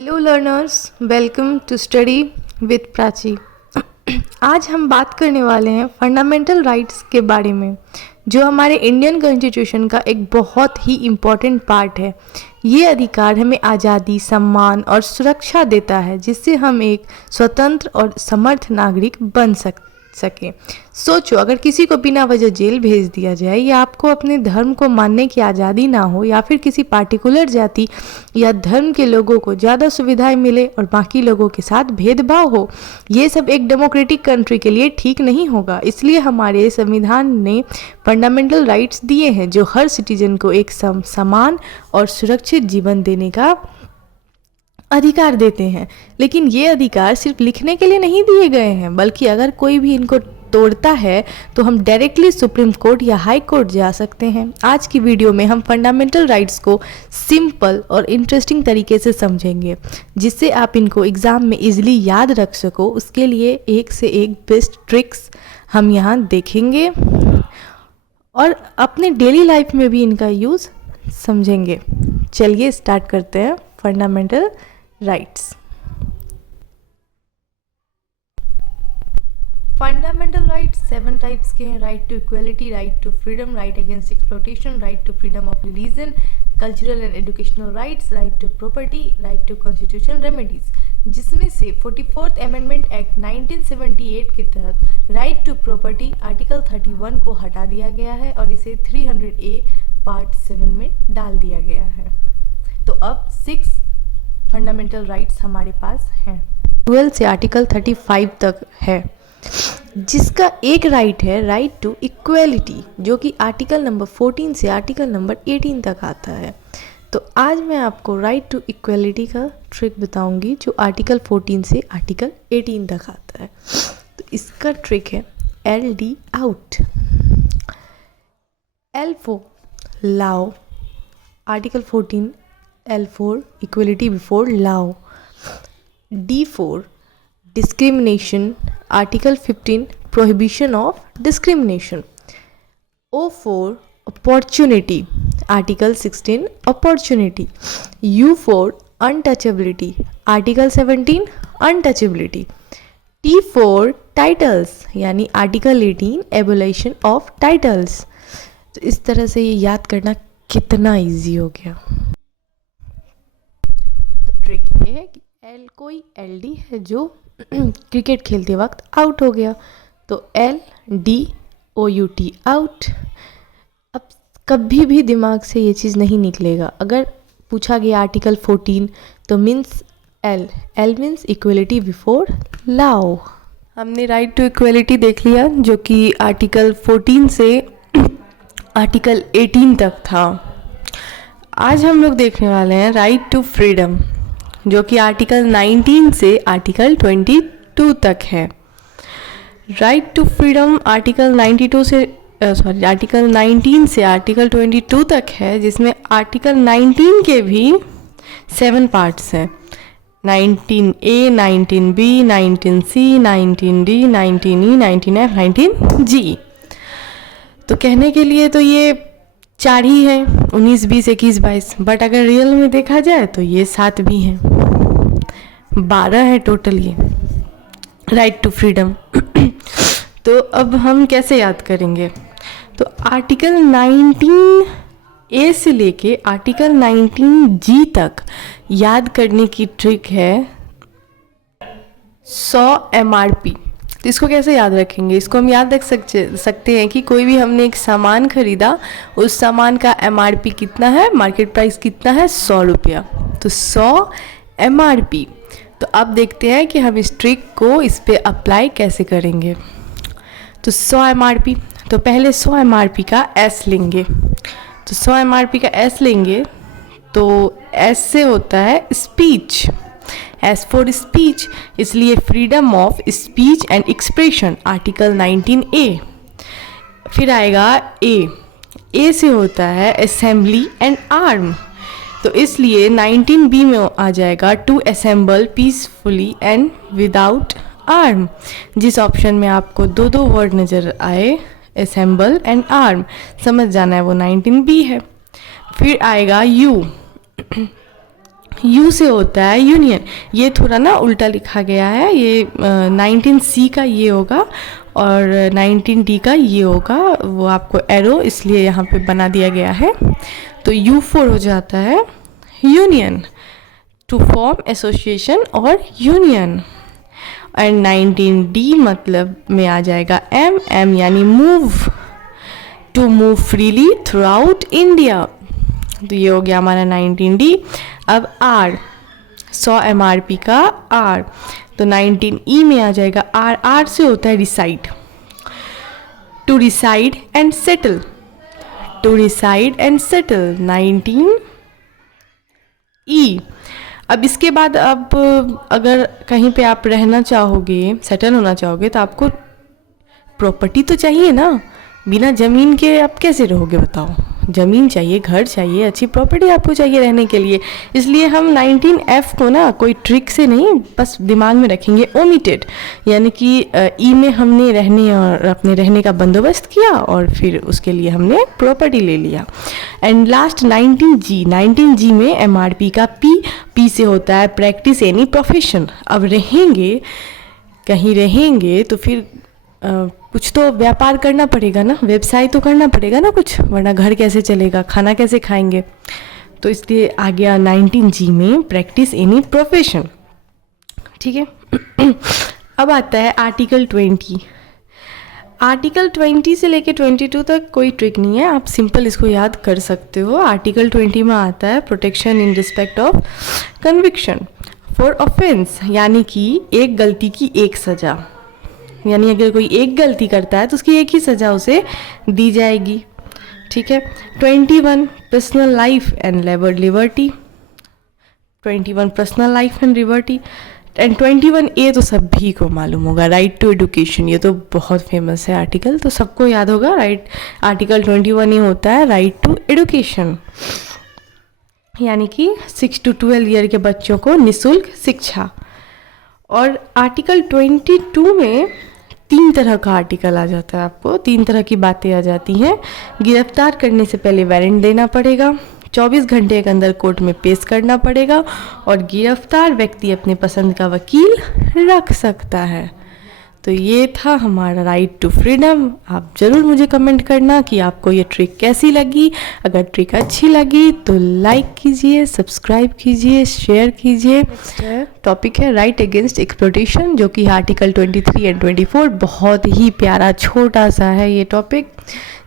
Hello learners, welcome to study with Prachi. आज हम बात करने वाले हैं फंडामेंटल राइट्स के बारे में, जो हमारे इंडियन कॉन्स्टिट्यूशन का एक बहुत ही इम्पॉर्टेंट पार्ट है। ये अधिकार हमें आज़ादी, सम्मान और सुरक्षा देता है, जिससे हम एक स्वतंत्र और समर्थ नागरिक बन सके। सोचो, अगर किसी को बिना वजह जेल भेज दिया जाए, या आपको अपने धर्म को मानने की आज़ादी ना हो, या फिर किसी पार्टिकुलर जाति या धर्म के लोगों को ज़्यादा सुविधाएं मिले और बाकी लोगों के साथ भेदभाव हो, ये सब एक डेमोक्रेटिक कंट्री के लिए ठीक नहीं होगा। इसलिए हमारे संविधान ने फंडामेंटल राइट्स दिए हैं, जो हर सिटीजन को एक समान और सुरक्षित जीवन देने का अधिकार देते हैं। लेकिन ये अधिकार सिर्फ लिखने के लिए नहीं दिए गए हैं, बल्कि अगर कोई भी इनको तोड़ता है तो हम डायरेक्टली सुप्रीम कोर्ट या हाई कोर्ट जा सकते हैं। आज की वीडियो में हम फंडामेंटल राइट्स को सिंपल और इंटरेस्टिंग तरीके से समझेंगे, जिससे आप इनको एग्ज़ाम में इजीली याद रख सको। उसके लिए एक से एक बेस्ट ट्रिक्स हम यहाँ देखेंगे और अपने डेली लाइफ में भी इनका यूज़ समझेंगे। चलिए स्टार्ट करते हैं fundamental rights. Fundamental rights 7 types के हैं। Right to equality, right to freedom, right against exploitation, right to freedom of religion, cultural and educational rights, right to property, right to constitution remedies, जिसमें से 44th amendment act 1978 के तहत right to property article 31 को हटा दिया गया है और इसे 300A पार्ट 7 में डाल दिया गया है। तो अब 6 फंडामेंटल राइट्स हमारे पास हैं। 12 से आर्टिकल 35 तक है, जिसका एक राइट है राइट टू इक्वलिटी, जो कि आर्टिकल नंबर 14 से आर्टिकल नंबर 18 तक आता है। तो आज मैं आपको राइट टू इक्वलिटी का ट्रिक बताऊंगी, जो आर्टिकल 14 से आर्टिकल 18 तक आता है। तो इसका ट्रिक है LD आउट। L for लाओ, article 14 L for equality before law, D for discrimination, article 15 prohibition of discrimination, O for opportunity, article 16 opportunity, U for untouchability, article 17 untouchability, T for titles यानी article 18 abolition of titles। तो इस तरह से ये याद करना कितना इजी हो गया। ट्रिक ये है कि कोई LD है जो क्रिकेट खेलते वक्त आउट हो गया, तो LDOUT आउट। अब कभी भी दिमाग से ये चीज़ नहीं निकलेगा। अगर पूछा गया आर्टिकल 14 तो means L means equality before law. हमने राइट टू इक्वलिटी देख लिया, जो कि आर्टिकल 14 से आर्टिकल 18 तक था। आज हम लोग देखने वाले हैं राइट टू फ्रीडम, जो कि आर्टिकल 19 से आर्टिकल 22 तक है। राइट टू फ्रीडम आर्टिकल 92 से आर्टिकल 19 से आर्टिकल 22 तक है, जिसमें आर्टिकल 19 के भी 7 पार्ट्स हैं। 19A, 19B, 19C, 19D, 19E, 19F, 19G। तो कहने के लिए तो ये 4 ही हैं, 19, 20, 21, 22, बट अगर रियल में देखा जाए तो ये 7 भी हैं, 12 है टोटल ये राइट टू फ्रीडम। तो अब हम कैसे याद करेंगे? तो आर्टिकल 19A से लेके आर्टिकल 19G तक याद करने की ट्रिक है 100 MRP। तो इसको कैसे याद रखेंगे? इसको हम याद रख सकते हैं कि कोई भी हमने एक सामान खरीदा, उस सामान का MRP कितना है, मार्केट प्राइस कितना है, 100 रुपया। तो 100 MRP। तो अब देखते हैं कि हम इस ट्रिक को इस पे अप्लाई कैसे करेंगे। तो 100 MRP, तो पहले 100 MRP का S लेंगे। तो 100 MRP का S लेंगे, तो S से होता है स्पीच, एज फॉर स्पीच, इसलिए freedom of speech and expression article 19A। फिर आएगा ए से होता है असेंबली एंड आर्म, तो इसलिए 19B में आ जाएगा to assemble peacefully and without arm. जिस ऑप्शन में आपको 2 वर्ड नज़र आए, असेंबल एंड आर्म, समझ जाना है वो 19B है। फिर आएगा यू से होता है यूनियन। ये थोड़ा ना उल्टा लिखा गया है, ये 19C का ये होगा और 19D का ये होगा, वो आपको एरो इसलिए यहाँ पे बना दिया गया है। तो U4 हो जाता है यूनियन, टू फॉर्म एसोसिएशन और यूनियन। एंड 19D मतलब में आ जाएगा M यानी move, to move freely throughout India. तो ये हो गया हमारा 19D। अब R, 100 MRP का R, तो 19E में आ जाएगा R से होता है reside, to reside and settle, to reside and settle 19E। अब इसके बाद अब अगर कहीं पे आप रहना चाहोगे, सेटल होना चाहोगे, तो आपको प्रॉपर्टी तो चाहिए ना। बिना ज़मीन के आप कैसे रहोगे बताओ? ज़मीन चाहिए, घर चाहिए, अच्छी प्रॉपर्टी आपको चाहिए रहने के लिए। इसलिए हम 19F को ना कोई ट्रिक से नहीं, बस दिमाग में रखेंगे ओमिटेड, यानी कि ई में हमने रहने और अपने रहने का बंदोबस्त किया और फिर उसके लिए हमने प्रॉपर्टी ले लिया। एंड लास्ट 19G में MRP का P से होता है प्रैक्टिस एनी प्रोफेशन। अब रहेंगे, कहीं रहेंगे तो फिर कुछ तो व्यापार करना पड़ेगा ना, व्यवसाय तो करना पड़ेगा ना कुछ, वरना घर कैसे चलेगा, खाना कैसे खाएंगे। तो इसलिए आ गया 19G में प्रैक्टिस एनी प्रोफेशन। ठीक है। अब आता है आर्टिकल 20। आर्टिकल 20 से लेके 22 तक कोई ट्रिक नहीं है, आप सिंपल इसको याद कर सकते हो। आर्टिकल 20 में आता है protection in respect of conviction for offence, यानी कि एक गलती की एक सज़ा, यानी अगर कोई एक गलती करता है तो उसकी एक ही सज़ा उसे दी जाएगी। ठीक है। 21 personal life and liberty, 21 personal life and liberty. And 21A तो सभी को मालूम होगा, राइट टू एडुकेशन। ये तो बहुत फेमस है आर्टिकल, तो सबको याद होगा। राइट, आर्टिकल 21A होता है राइट टू एडुकेशन, यानी कि 6 to 12 ईयर के बच्चों को निःशुल्क शिक्षा। और आर्टिकल 22 में 3 तरह का आर्टिकल आ जाता है, आपको 3 तरह की बातें आ जाती हैं। गिरफ्तार करने से पहले वारंट देना पड़ेगा, 24 घंटे के अंदर कोर्ट में पेश करना पड़ेगा, और गिरफ्तार व्यक्ति अपने पसंद का वकील रख सकता है। तो ये था हमारा राइट टू फ्रीडम। आप ज़रूर मुझे कमेंट करना कि आपको ये ट्रिक कैसी लगी। अगर ट्रिक अच्छी लगी तो लाइक कीजिए, सब्सक्राइब कीजिए, शेयर कीजिए। टॉपिक है राइट अगेंस्ट एक्सप्लॉयटेशन, जो कि आर्टिकल 23 एंड 24। बहुत ही प्यारा छोटा सा है ये टॉपिक,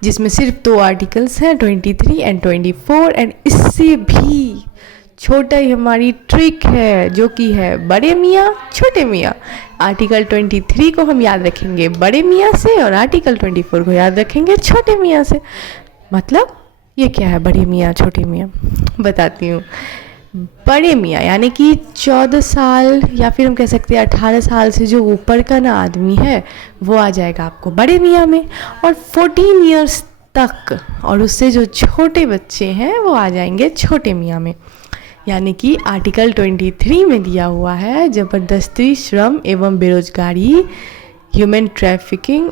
जिसमें सिर्फ 2 आर्टिकल्स हैं, 23 एंड 24। एंड इससे भी छोटा ही हमारी ट्रिक है, जो कि है बड़े मियाँ छोटे मियाँ। आर्टिकल 23 को हम याद रखेंगे बड़े मियाँ से और आर्टिकल 24 को याद रखेंगे छोटे मियाँ से। मतलब ये क्या है बड़े मियाँ छोटे मियाँ, बताती हूँ। बड़े मियाँ यानी कि 14 साल या फिर हम कह सकते हैं 18 साल से जो ऊपर का ना आदमी है, वो आ जाएगा आपको बड़े मियाँ में, और 14 ईयर्स तक और उससे जो छोटे बच्चे हैं वो आ जाएंगे छोटे मियाँ में। यानी कि आर्टिकल 23 में दिया हुआ है ज़बरदस्ती, श्रम एवं बेरोजगारी, ह्यूमन ट्रैफिकिंग,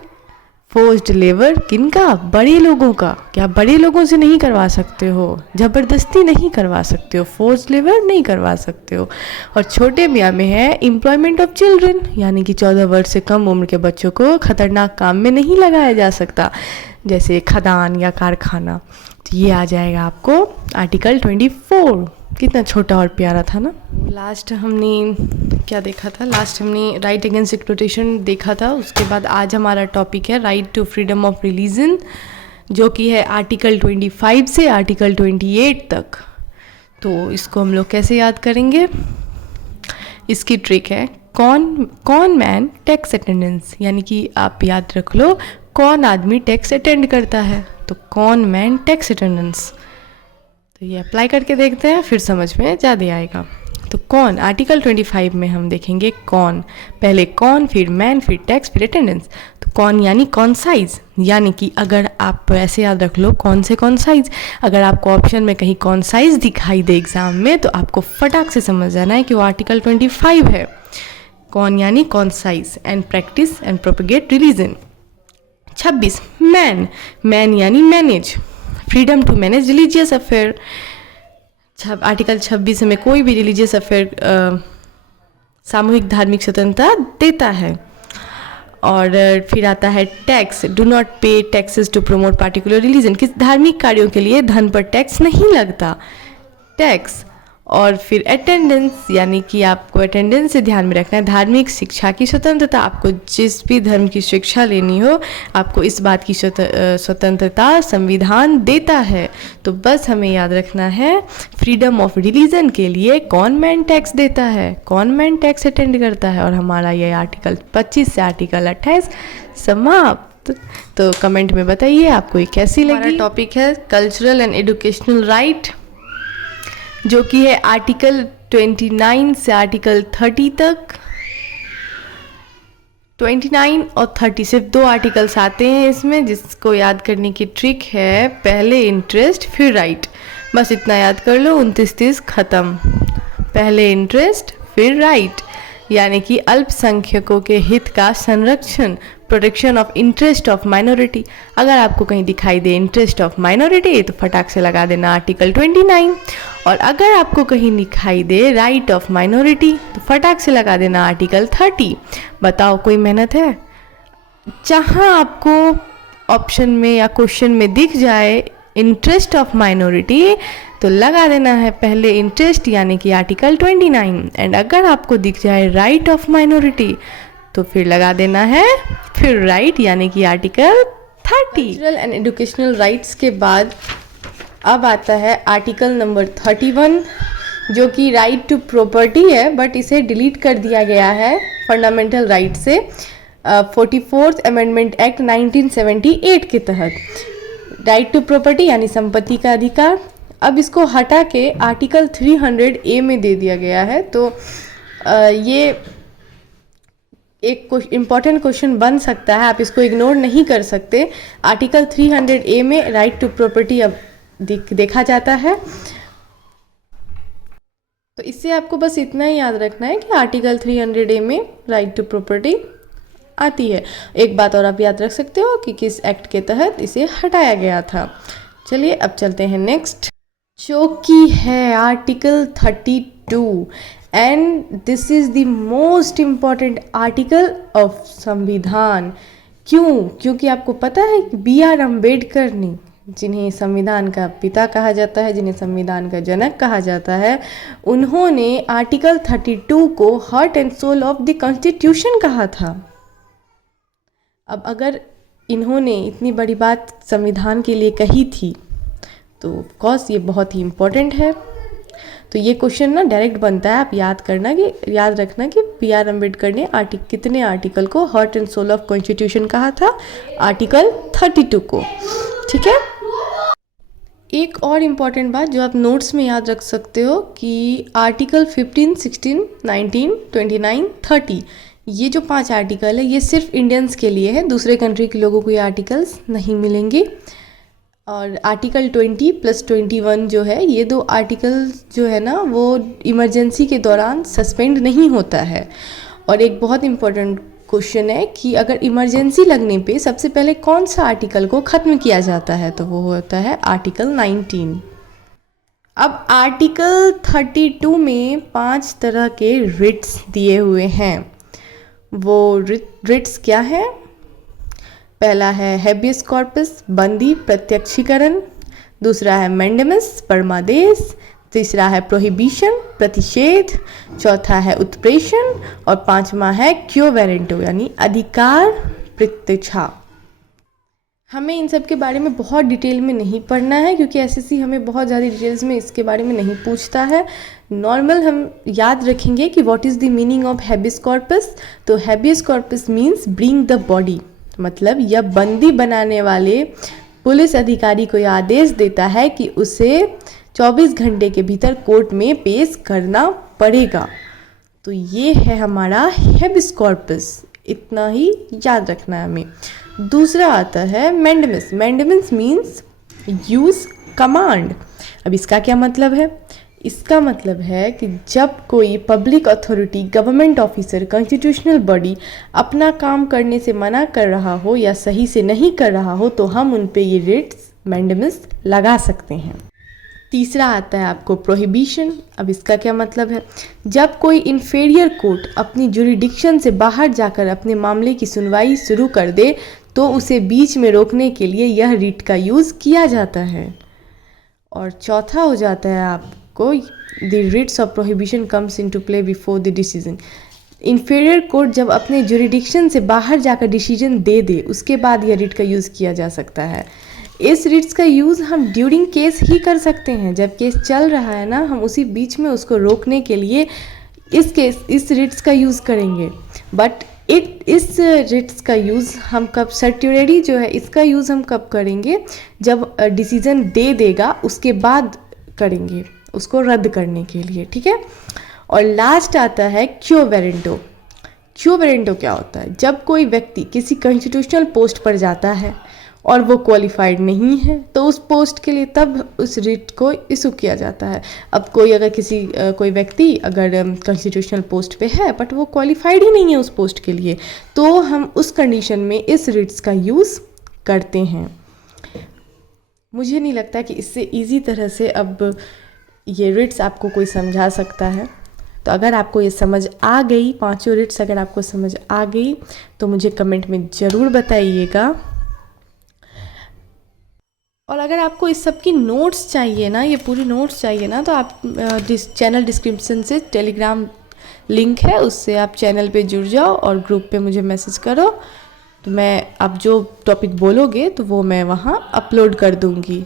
फोर्स्ड लेबर, किनका? बड़े लोगों का। क्या बड़े लोगों से नहीं करवा सकते हो, ज़बरदस्ती नहीं करवा सकते हो, फोर्स्ड लेबर नहीं करवा सकते हो। और छोटे मियाँ में है एम्प्लॉयमेंट ऑफ चिल्ड्रन, यानी कि 14 वर्ष से कम उम्र के बच्चों को खतरनाक काम में नहीं लगाया जा सकता, जैसे खदान या कारखाना। तो ये आ जाएगा आपको आर्टिकल 24। कितना छोटा और प्यारा था ना। लास्ट हमने क्या देखा था? लास्ट हमने राइट अगेंस्ट एक्सप्लॉयटेशन देखा था। उसके बाद आज हमारा टॉपिक है right to freedom of religion, जो कि है आर्टिकल 25 से आर्टिकल 28 तक। तो इसको हम लोग कैसे याद करेंगे? इसकी ट्रिक है कौन मैन टैक्स अटेंडेंस, यानी कि आप याद रख लो कौन आदमी टैक्स अटेंड करता है, तो कौन मैन टैक्स अटेंडेंस। तो ये अप्लाई करके देखते हैं, फिर समझ में ज़्यादा आएगा। तो कौन, आर्टिकल 25 में हम देखेंगे कौन, पहले कौन, फिर मैन, फिर टैक्स, फिर अटेंडेंस। तो कौन यानी कौन साइज, यानी कि अगर आप ऐसे याद रख लो कौन से कौन साइज, अगर आपको ऑप्शन में कहीं कौन साइज दिखाई दे एग्जाम में, तो आपको फटाक से समझ जाना है कि वो आर्टिकल 25 है। कौन यानी conscience, and practice and propagate religion. 26 man यानी manage, freedom to manage religious affair. Article 26 हमें कोई भी रिलीजियस अफेयर सामूहिक धार्मिक स्वतंत्रता देता है। और फिर आता है tax, do not pay taxes to promote particular religion, किस धार्मिक कार्यों के लिए धन पर टैक्स नहीं लगता, टैक्स। और फिर अटेंडेंस, यानी कि आपको अटेंडेंस से ध्यान में रखना है। धार्मिक शिक्षा की स्वतंत्रता, आपको जिस भी धर्म की शिक्षा लेनी हो आपको इस बात की स्वतंत्रता संविधान देता है। तो बस हमें याद रखना है फ्रीडम ऑफ रिलीजन के लिए कौन मैन टैक्स देता है, कौन मैन टैक्स अटेंड करता है। और हमारा ये आर्टिकल 25 से आर्टिकल 28 समाप्त। तो कमेंट में बताइए आपको ये कैसी लगी। हमारा टॉपिक है कल्चरल एंड एजुकेशनल राइट, जो कि है आर्टिकल 29 से आर्टिकल 30 तक। 29 और 30 सिर्फ 2 आर्टिकल्स आते हैं इसमें, जिसको याद करने की ट्रिक है पहले इंटरेस्ट फिर राइट। बस इतना याद कर लो, 29-30 खत्म। पहले इंटरेस्ट फिर राइट, यानी कि अल्पसंख्यकों के हित का संरक्षण, protection of interest of minority. अगर आपको कहीं दिखाई दे इंटरेस्ट ऑफ माइनॉरिटी तो फटाक से लगा देना आर्टिकल 29। और अगर आपको कहीं दिखाई दे राइट ऑफ माइनॉरिटी तो फटाक से लगा देना आर्टिकल 30। बताओ कोई मेहनत है? जहाँ आपको ऑप्शन में या क्वेश्चन में दिख जाए इंटरेस्ट ऑफ माइनॉरिटी तो लगा देना है पहले इंटरेस्ट, यानी कि आर्टिकल 29। एंड अगर आपको दिख जाए राइट ऑफ माइनॉरिटी तो फिर लगा देना है फिर राइट, यानी कि article 30। Cultural and educational rights के बाद अब आता है आर्टिकल नंबर 31, जो कि राइट टू प्रॉपर्टी है, बट इसे डिलीट कर दिया गया है फंडामेंटल राइट से 44th अमेंडमेंट एक्ट 1978 के तहत। राइट टू प्रॉपर्टी यानी संपत्ति का अधिकार, अब इसको हटा के आर्टिकल 300A में दे दिया गया है। तो ये एक इम्पॉर्टेंट क्वेश्चन बन सकता है, आप इसको इग्नोर नहीं कर सकते। आर्टिकल 300A में राइट टू प्रॉपर्टी अब देखा जाता है। तो इससे आपको बस इतना ही याद रखना है कि आर्टिकल 300A में राइट टू प्रॉपर्टी आती है। एक बात और आप याद रख सकते हो कि किस एक्ट के तहत इसे हटाया गया था। चलिए अब चलते हैं नेक्स्ट, जो कि है article 32। And this is the most important article of संविधान। क्यों? क्योंकि आपको पता है कि B.R. अम्बेडकर ने, जिन्हें संविधान का पिता कहा जाता है, जिन्हें संविधान का जनक कहा जाता है, उन्होंने आर्टिकल 32 को heart and soul of the constitution कहा था। अब अगर इन्होंने इतनी बड़ी बात संविधान के लिए कही थी तो ऑफकोर्स ये बहुत ही इम्पोर्टेंट है। तो ये क्वेश्चन ना डायरेक्ट बनता है, आप याद रखना कि B.R. अम्बेडकर ने कितने आर्टिकल को heart and soul of constitution कहा था? आर्टिकल 32 को। ठीक है। एक और इम्पॉर्टेंट बात जो आप नोट्स में याद रख सकते हो कि आर्टिकल 15, 16, 19, 29, 30 ये जो 5 आर्टिकल है ये सिर्फ इंडियंस के लिए है, दूसरे कंट्री के लोगों को ये आर्टिकल्स नहीं मिलेंगे। और आर्टिकल 20 + 21 जो है, ये 2 आर्टिकल जो है ना वो इमरजेंसी के दौरान सस्पेंड नहीं होता है। और एक बहुत इम्पोर्टेंट क्वेश्चन है कि अगर इमरजेंसी लगने पे सबसे पहले कौन सा आर्टिकल को ख़त्म किया जाता है, तो वो होता है आर्टिकल 19। अब आर्टिकल 32 में 5 तरह के रिट्स दिए हुए हैं। वो रिट्स क्या है? पहला है हेबियस कॉर्पस, बंदी प्रत्यक्षीकरण। दूसरा है मैंडेमस, परमादेश। तीसरा है प्रोहिबिशन, प्रतिषेध। चौथा है उत्प्रेषण। और 5वां है क्यो वेरेंटो यानी अधिकार प्रत्यक्षा। हमें इन सब के बारे में बहुत डिटेल में नहीं पढ़ना है, क्योंकि एसएससी हमें बहुत ज़्यादा डिटेल्स में इसके बारे में नहीं पूछता है। नॉर्मल हम याद रखेंगे कि what is the meaning of habeas corpus. तो habeas corpus means bring the body, मतलब यह बंदी बनाने वाले पुलिस अधिकारी को यह आदेश देता है कि उसे 24 घंटे के भीतर कोर्ट में पेश करना पड़ेगा। तो ये है हमारा हेबियस कॉर्पस, इतना ही याद रखना है हमें। दूसरा आता है mandamus. Mandamus means use command. अब इसका क्या मतलब है? इसका मतलब है कि जब कोई public authority, government officer, constitutional body अपना काम करने से मना कर रहा हो या सही से नहीं कर रहा हो तो हम उन पे ये रिट्स मैंडेमस लगा सकते हैं। तीसरा आता है आपको प्रोहिबिशन। अब इसका क्या मतलब है? जब कोई इन्फीरियर कोर्ट अपनी जुरिडिक्शन से बाहर जाकर अपने मामले की सुनवाई शुरू कर दे तो उसे बीच में रोकने के लिए यह रिट का यूज़ किया जाता है। और चौथा हो जाता है आपको the writs of prohibition comes into play before the decision. Inferior court जब अपने जुरिडिक्शन से बाहर जाकर डिसीजन दे दे उसके बाद यह रिट का यूज़ किया जा सकता है। इस रिट्स का यूज़ हम ड्यूरिंग केस ही कर सकते हैं, जब केस चल रहा है ना, हम उसी बीच में उसको रोकने के लिए इस रिट्स का यूज़ करेंगे। बट इस रिट्स का यूज़ हम कब, सर्ट्यूरेरी जो है इसका यूज़ हम कब करेंगे? जब डिसीज़न दे देगा उसके बाद करेंगे उसको रद्द करने के लिए, ठीक है। और लास्ट आता है क्यो वेरेंटो। क्यो वेरेंटो क्या होता है? जब कोई व्यक्ति किसी कॉन्स्टिट्यूशनल पोस्ट पर जाता है और वो क्वालिफाइड नहीं है तो उस पोस्ट के लिए तब उस रिट को इशू किया जाता है। अब कोई व्यक्ति अगर कॉन्स्टिट्यूशनल पोस्ट पे है बट वो क्वालिफाइड ही नहीं है उस पोस्ट के लिए, तो हम उस कंडीशन में इस रिट्स का यूज़ करते हैं। मुझे नहीं लगता कि इससे इजी तरह से अब ये रिट्स आपको कोई समझा सकता है। तो अगर आपको ये समझ आ गई, पांचों रिट्स अगर आपको समझ आ गई तो मुझे कमेंट में ज़रूर बताइएगा। और अगर आपको इस सब की नोट्स चाहिए ना, ये पूरी नोट्स चाहिए ना, तो आप चैनल डिस्क्रिप्शन से टेलीग्राम लिंक है, उससे आप चैनल पे जुड़ जाओ और ग्रुप पे मुझे मैसेज करो, तो मैं आप जो टॉपिक बोलोगे तो वो मैं वहाँ अपलोड कर दूँगी।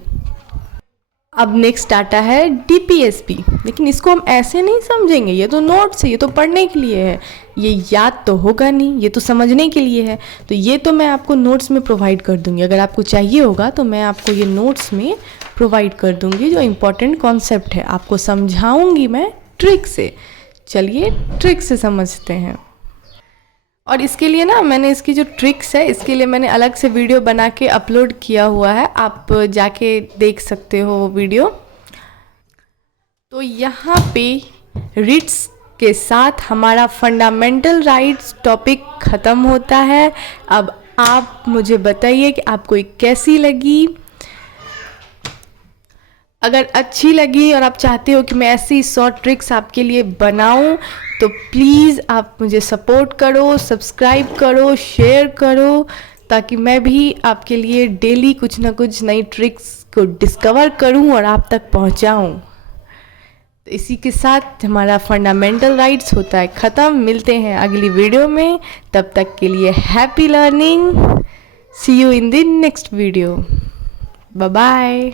अब नेक्स्ट आता है DPSP, लेकिन इसको हम ऐसे नहीं समझेंगे, ये तो नोट्स है, ये तो पढ़ने के लिए है, ये याद तो होगा नहीं, ये तो समझने के लिए है। तो ये तो मैं आपको नोट्स में प्रोवाइड कर दूंगी, अगर आपको चाहिए होगा तो मैं आपको ये नोट्स में प्रोवाइड कर दूंगी। जो इम्पोर्टेंट कॉन्सेप्ट है आपको समझाऊंगी मैं ट्रिक से। चलिए ट्रिक से समझते हैं। और इसके लिए ना मैंने इसकी जो ट्रिक्स है इसके लिए मैंने अलग से वीडियो बना के अपलोड किया हुआ है, आप जाके देख सकते हो वो वीडियो। तो यहाँ पे रिट्स के साथ हमारा फंडामेंटल राइट्स टॉपिक ख़त्म होता है। अब आप मुझे बताइए कि आपको ये कैसी लगी। अगर अच्छी लगी और आप चाहते हो कि मैं ऐसी शॉर्ट ट्रिक्स आपके लिए बनाऊं तो प्लीज़ आप मुझे सपोर्ट करो, सब्सक्राइब करो, शेयर करो, ताकि मैं भी आपके लिए डेली कुछ ना कुछ नई ट्रिक्स को डिस्कवर करूं और आप तक पहुंचाऊं। तो इसी के साथ हमारा फंडामेंटल राइट्स होता है ख़त्म। मिलते हैं अगली वीडियो में, तब तक के लिए happy learning. See you in the next video. Bye bye.